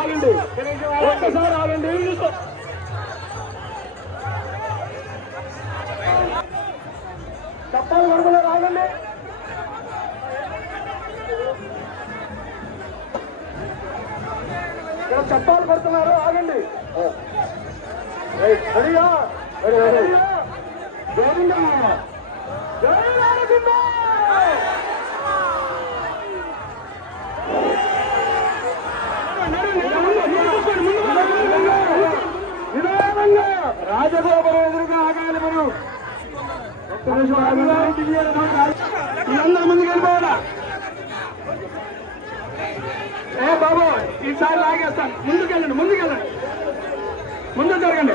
ఆగండి. ఒక్కసారి ఆగండి. చెప్పాలి వరదలు ఆగండి ఇక్కడ చట్టాలు పడుతున్నారు ఆగండి. ఏయ్, రెడీయా రెడీ, జై నారసింహ! నిదానంగా రాజగోపురం ఎదురుగా ఆగాలి మనం. ఒక్క నిమిషం ఆగండి. వీళ్ళందరూ ముందుకు వెళ్ళిపోవాలా ఏ బాబు ఈసారి లాగేస్తాను. ముందుకెళ్ళండి ముందుకెళ్ళండి. ముందు జరగండి.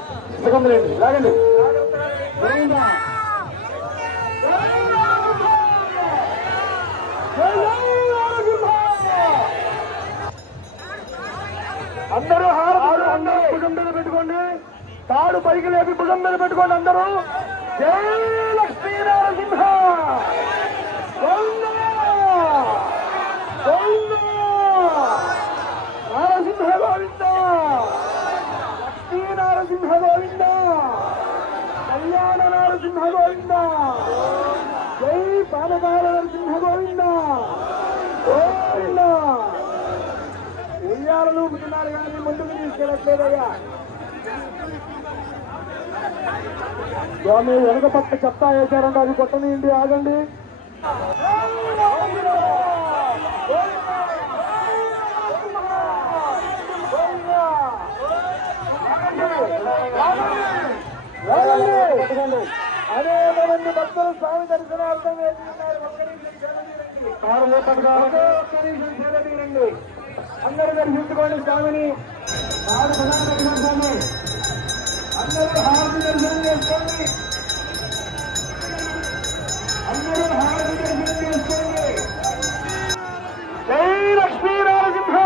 లాగండి! జై నరసింహ! అందరూ భుజం మీద పెట్టుకోండి తాడు పైకి లేపి భుజం మీద పెట్టుకోండి అందరూ జై లక్ష్మీ నరసింహ గోవిందా! గోవిందా! నరసింహ గోవింద లక్ష్మీ నరసింహ గోవింద కళ్యాణ నరసింహ గోవింద జై పాదకాల నరసింహ గోవింద గోవింద ఉయ్యాలను పుట్టినారు కానీ ముందుకు తీసుకెళ్ళట్లేదయ్యా స్వామి వెనక పక్క చెప్తా వేశారంటే అది కొట్టనియండి ఆగండి అనేక మంది భక్తులు స్వామి దర్శనార్థం వేస్తున్నారు ఒక్క నిమిషం అందరూ మీరు ఒక్క స్వామిని. నాడు ప్రధాన దర్శనం అందరూ హారతి దర్శనం చేసుకోండి. అందరూ హారతి దర్శనం చేసుకోండి. జై లక్ష్మీ నరసింహ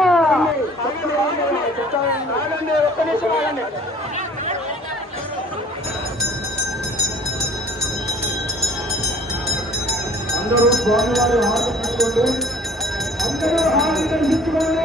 ఆగండి ఒక్క నిమిషం ఆగండి. అందరూ స్వామివారి హారతి తీసుకోండి. అందరూ హారతి దర్శించుకోండి.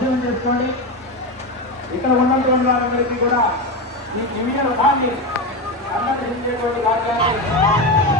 పరిచయం చేసుకోండి. ఇక్కడ ఉన్నటువంటి వారందరికీ కూడా ఈ దివ్య రథాన్ని అన్నట్టు చేసేటువంటి కార్యాన్ని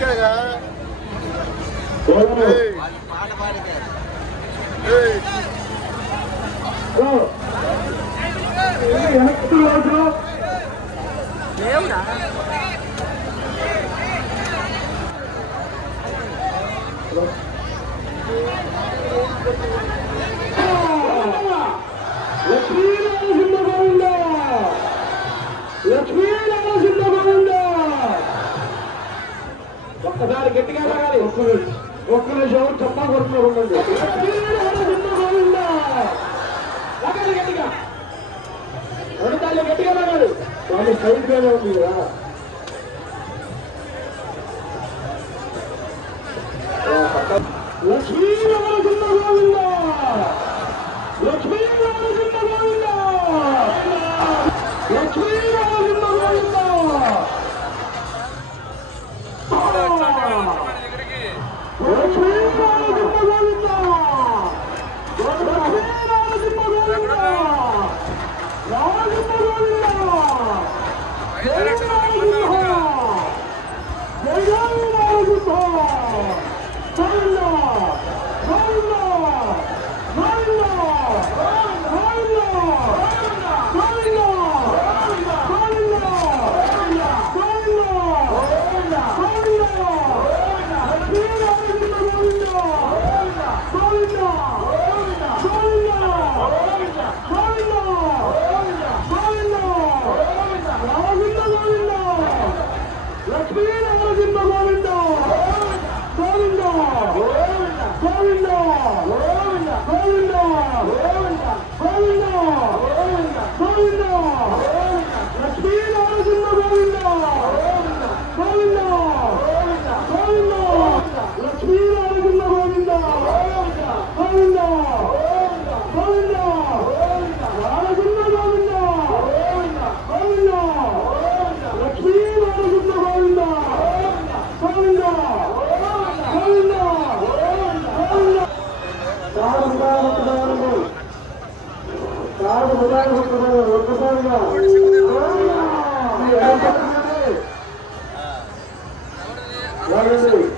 நிக்காதா ஏய் பாட பாடுங்க ஏய் எனக்கு ஓடுறோம் தேவடா Let's see. ఒకసారి గట్టిగా రాగాలి ఒక్క నిమిషం చప్పా కొడుతున్నారు ఉండండి. గట్టిగా. రెండు సైడ్ ఉంది కదా Are you there? ఎవరండి